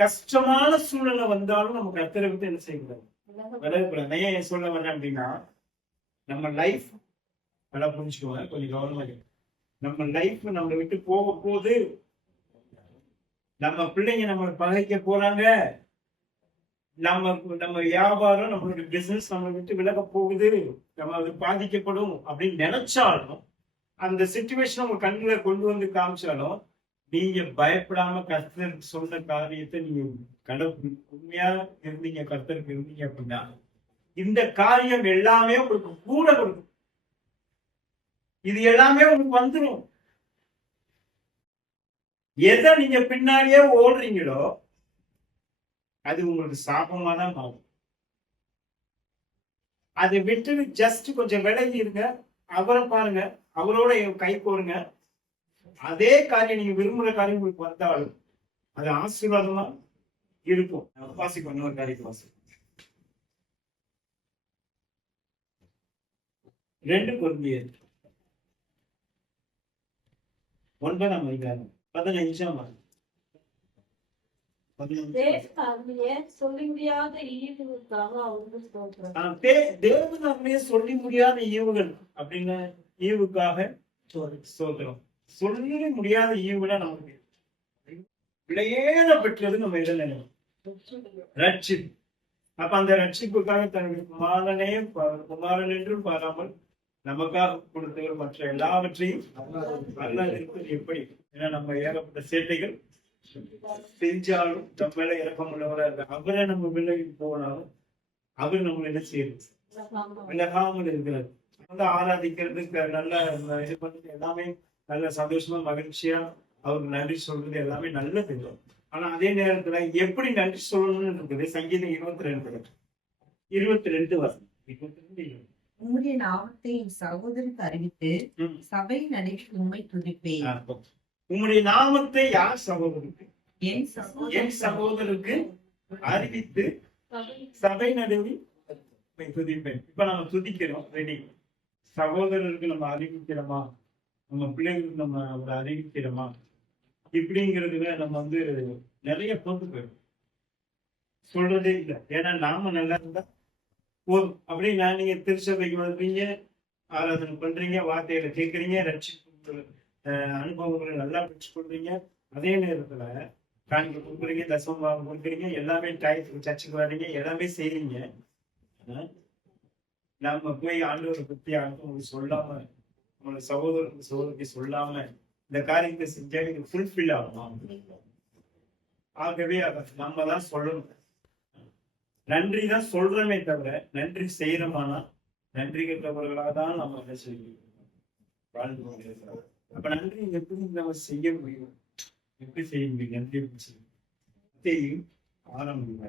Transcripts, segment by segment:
கஷ்டமான சூழ்நிலை வந்தாலும் நம்ம கர்த்தரை விட்டு என்ன செய்யக்கூடாது, விலகக்கூடாது. நான் ஏன் சொல்ல வரேன் அப்படின்னா, நம்ம லைஃப் நல்லா புரிஞ்சுக்கோங்க, கொஞ்சம் கவனமா இருக்கு. நம்ம லைஃப் நம்மளை விட்டு போக போகுது, நம்ம பிள்ளைங்க நம்மளை பகைக்க போறாங்க, நம்ம வியாபாரம் நம்மளுடைய பிசினஸ் நம்மளை விட்டு விலக போகுது, நம்ம அது பாதிக்கப்படும் அப்படின்னு நினைச்சாலும், அந்த சிச்சுவேஷன் உங்க கண்ணுல கொண்டு வந்து காமிச்சாலும், நீங்க பயப்படாம கர்த்தருக்கு சொன்ன காரியத்தை நீங்க உண்மையா இருந்தீங்க, கர்த்தருக்கு இருந்தீங்க அப்படின்னா இந்த காரியம் எல்லாமே உங்களுக்கு கூட கொடுக்கும். இது எல்லாமே உங்களுக்கு வந்துடும். எதை நீங்க பின்னாடியே ஓடுறீங்களோ அது உங்களுக்கு சாபமா தான் ஆகும். அதை விட்டு ஜஸ்ட் கொஞ்சம் விலகி இருங்க, அவரை பாருங்க, அவரோட கை போடுங்க. அதே காரியம் நீங்க விரும்புற காரியம் உங்களுக்கு வந்தாலும் அது ஆசீர்வாதமா இருக்கும். வாசிக்கும் இன்னொரு காரியத்தை வாசிக்கும். 2 Corinthians 9:15 சொல்லி முடியாத ஈவுகள் அப்படின்னா ஈவுக்காக சோதரம். சொல்லி முடியாத ஈவுல நமக்கு விலையேற பெற்றது நம்ம இதில் ரட்சிப்பு. அப்ப அந்த ரட்சிப்புக்காக தன்னுடைய குமாரன் என்றும் பாராமல் நமக்காக கொடுத்தவர் மற்ற எல்லாவற்றையும் இருப்பது எப்படி? ஏன்னா நம்ம ஏகப்பட்ட சேட்டைகள் செஞ்சாலும் நம்ம மேல இறக்கம் உள்ளவரா இருக்க அவரை நம்ம விலகி போனாலும் அவர் நம்ம என்ன செய்யறது, விலகாமல் இருக்கிறது. வந்து ஆராதிக்கிறதுக்கு நல்ல இது பண்றது எல்லாமே நல்ல சந்தோஷமா மகிழ்ச்சியா அவருக்கு நன்றி சொல்றது எல்லாமே நல்லது. ஆனா அதே நேரத்துல எப்படி நன்றி சொல்லணும்னு இருக்குது. சங்கீதம் 22 வருஷம் 22 உம்முடைய நாமத்தை என் சகோதரருக்கு அறிவித்து சபை நடுவில் உம்மை துதிப்பேன். உம்முடைய நாமத்தை யார் சகோதரருக்கு? என் சகோதரருக்கு அறிவித்து சபை நடுவில் துதிப்பேன். இப்ப நம்ம துதிக்கிறோம், ரெடி. சகோதரருக்கு நம்ம அறிவிக்கிறோமா, நம்ம பிள்ளைங்களுக்கு நம்ம அவரை அறிவிக்கிறோமா, இப்படிங்கிறதுல நம்ம வந்து நிறைய போட்டு போயிடும், சொல்றதே இல்லை. ஏன்னா நாம நல்லா இருந்தா போதும் அப்படின்னா நீங்க திருச்சபைக்கு வருவீங்க, ஆராதனை பண்றீங்க, வார்த்தைகளை கேட்கறீங்க, ரட்சிப்பு அனுபவங்களை நல்லா பெற்று கொள்றீங்க. அதே நேரத்துல காணிக்க கொடுக்குறீங்க, தசமம் கொடுக்குறீங்க, எல்லாமே டயத்துக்கு சர்ச்சுக்கு வர்றீங்க, எல்லாமே செய்றீங்க. நம்ம போய் ஆண்டவரை பத்தி உங்களுக்கு சொல்லாம, உங்களை சகோதரருக்கு சொல்லாம இந்த காரியத்தை செஞ்சா இது ஃபுல்ஃபில் ஆகும். ஆகவே அதை நம்ம தான் சொல்லணும். நன்றி தான் சொல்றமே தவிர நன்றி செய்யறோமானா நன்றி கெட்டவர்களாக தான் நம்ம என்ன செய்யணும், வாழ்ந்து கொண்டிருக்கிறோம். அப்ப நன்றி எப்படி நம்ம செய்ய முடியும், எப்படி செய்ய முடியும்? நன்றி செய்யும் ஆரம்பிங்க.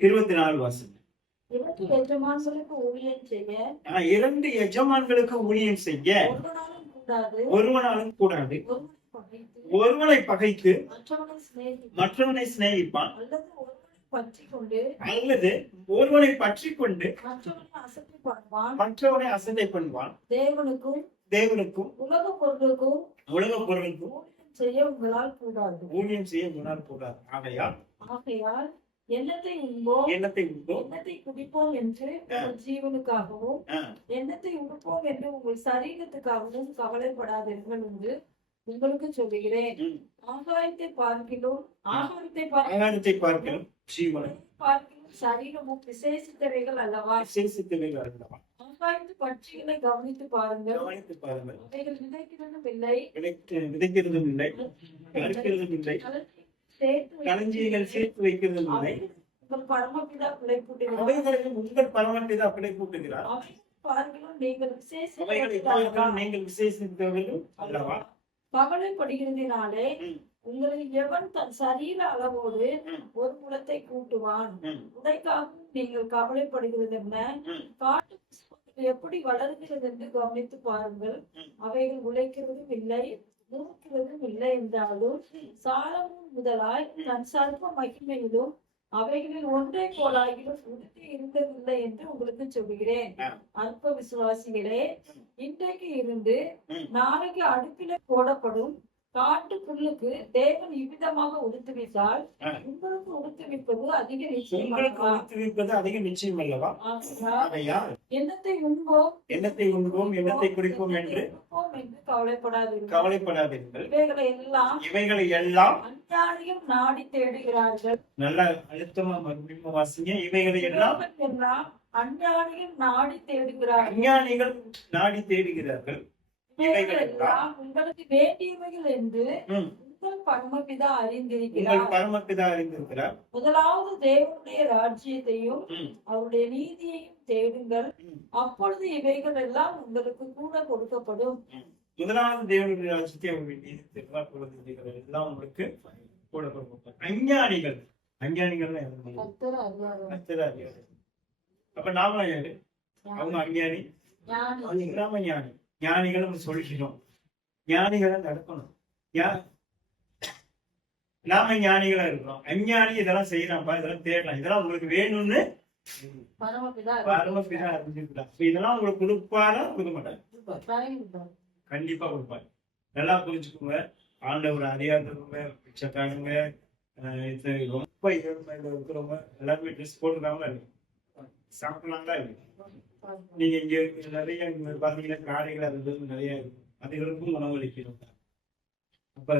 24 வாசம். 2 எஜமான்களுக்கு ஊழியம் செய்ய ஒருவனாலும் கூடாது. ஒருவனை பகைத்து மற்றவனை சிநேகிப்பான், அல்லது ஒருவனை பற்றி கொண்டு மற்றவனை அசட்டை பண்ணுவான். தேவனுக்கும் உலக பொருளுக்கும் ஊழியம் செய்ய உங்களால் கூடாது. ஆகையால் எண்ணத்தை உண்போம், எண்ணத்தை குடிப்போம் என்று உங்கள் ஜீவனுக்காகவும் எண்ணத்தை உடுப்போம் என்று உங்கள் சரீரத்துக்காகவும் கவலைப்படாதீர்கள் என்று உங்களுக்கு சொல்லுகிறேன். ஆகாயத்தை பார்க்கிலும் ஜீவனை பார்க்கிலும் சரீரமும் விசேஷித்தவைகள் அல்லவா? ஆகாயத்து பட்சிகளை கவனித்து பாருங்கள். அவைகள் விதைக்கிறதும் இல்லை, களஞ்சியங்கள் சேர்த்து வைக்கிறது இல்லை, உங்கள் பரமபிதா பிழைப்பூட்டுகிறார். உங்கள் பரமபிதா பிழைப்பூட்டுகிறார். நீங்கள் விசேஷித்தவர்கள் அல்லவா? கவலைப்படுகிறதினாலே உங்களில் எவன் தன் சரீர அளவோடு ஒரு குலத்தை கூட்டுவான்? உடைக்காகவும் நீங்கள் கவலைப்படுகிறது என்ன? காட்டு எப்படி வளர்கிறது என்று கவனித்து பாருங்கள். அவைகள் உழைக்கிறதும் இல்லை, நூற்றுவதும் இல்லை என்றாலும் சாலமோன் முதலாய் தன் சர்வ மகிமையிலும் அவைகளில் ஒன்றை போலாகிலும் உறுதி இருந்ததில்லை என்று உங்களுக்கு சொல்கிறேன். அல்ப விசுவாசிகளே, இன்றைக்கு இருந்து நாளைக்கு அடுப்பில போடப்படும் காட்டுக்குள்ளுக்கு தேவன் இவ்விதமாக உடுத்துவித்தால் ஆ. உங்களுக்கு உடுத்துவிப்பது அதிக உங்களுக்கு நிச்சயம் உடுத்துவிப்பது அதிக நிச்சயம் அல்லவா? அதையா எண்ணத்தை உண்போம் எண்ணத்தை உண்போம் எண்ணத்தை குடிப்போம் என்று கவலைப்படாதீர்கள். கவலைப்படாதீர்கள். இவைகளை எல்லாம் இவைகளை எல்லாம் அஞ்ஞானியும் நாடி தேடுகிறார்கள். நல்ல அழுத்தமா மறுபடியும் வாசிங்க. இவைகளை எல்லாம் எல்லாம் அஞ்ஞானியும் நாடி தேடுகிறார்கள். அஞ்ஞானிகள் நாடி தேடுகிறார்கள். இவைகள் எல்லாம் உங்களுக்கு வேண்டியவைகள் என்று ம். உங்கள் பரமபிதா உங்கள் அறிந்திருக்கிறார். பரமபிதா அறிந்திருக்கிறார். முதலாவது தேவனுடைய ராஜ்யத்தையும் ம். அவருடைய நீதியையும் தேடுங்கள். ம். அப்பொழுது இவைகள் எல்லாம் உங்களுக்கு கூட கொடுக்கப்படும். முதலாவது தேவனுடைய ராஜ்யத்தை அவருடைய நீதி திருவாக்குறது எல்லாம் உங்களுக்கு கூட கொடுப்பார். அஞ்ஞானிகள் அஞ்ஞானிகள் கர்த்தர் அறிவார். அப்ப நாம யாரு? அவங்க அஞ்ஞானி, ஞானி. நாம ஞானி. ஞானிகள் நம்ம சொல்லிக்கிறோம். ஞானிகளை நடக்கணும். நாம ஞானிகளா இருக்கிறோம். அஞ்ஞானி இதெல்லாம் செய்யலாம்ப்பா, இதெல்லாம் தேடலாம், இதெல்லாம் உங்களுக்கு வேணும்னு பரமபிதா பரமபிதா அறிஞ்சிருக்கலாம். இதெல்லாம் உங்களுக்கு கொடுப்பாரா கொடுக்க மாட்டாங்க? அறிந்திருக்கிறார். கண்டிப்பா கொடுப்பாரு. நல்லா புரிஞ்சுக்கோங்க. ஆண்டவர் அறியாதவங்க, பிச்சைக்காரங்க, இது ரொம்ப ஏழ்மையில இருக்கிறவங்க எல்லாருமே ட்ரெஸ் போட்டுருக்காங்களா இருக்கு, சாப்பிடலாங்களா இருக்கு. நீங்க இங்க நிறைய இங்க பாத்தீங்கன்னா காடைகள் அது நிறைய இருக்கு. அதுகளுக்கும் உணவளிக்கணும். அப்ப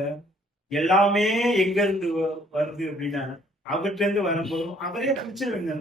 எல்லாமே எங்க இருந்து வருது அப்படின்னா அவர்கிட்ட இருந்து வரும்போதும் அவரே பிடிச்சிருங்க.